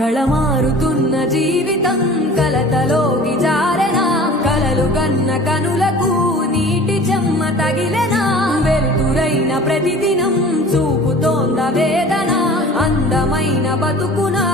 కళమారుతున్న జీవితం కలతలోకి జారెనా కలలు కన్న కనులకు నీటి చెమ్మ తగిలెనా వెలుతురైన ప్రతిదినం చూపుతోంద వేదన అందమైన బతుకునా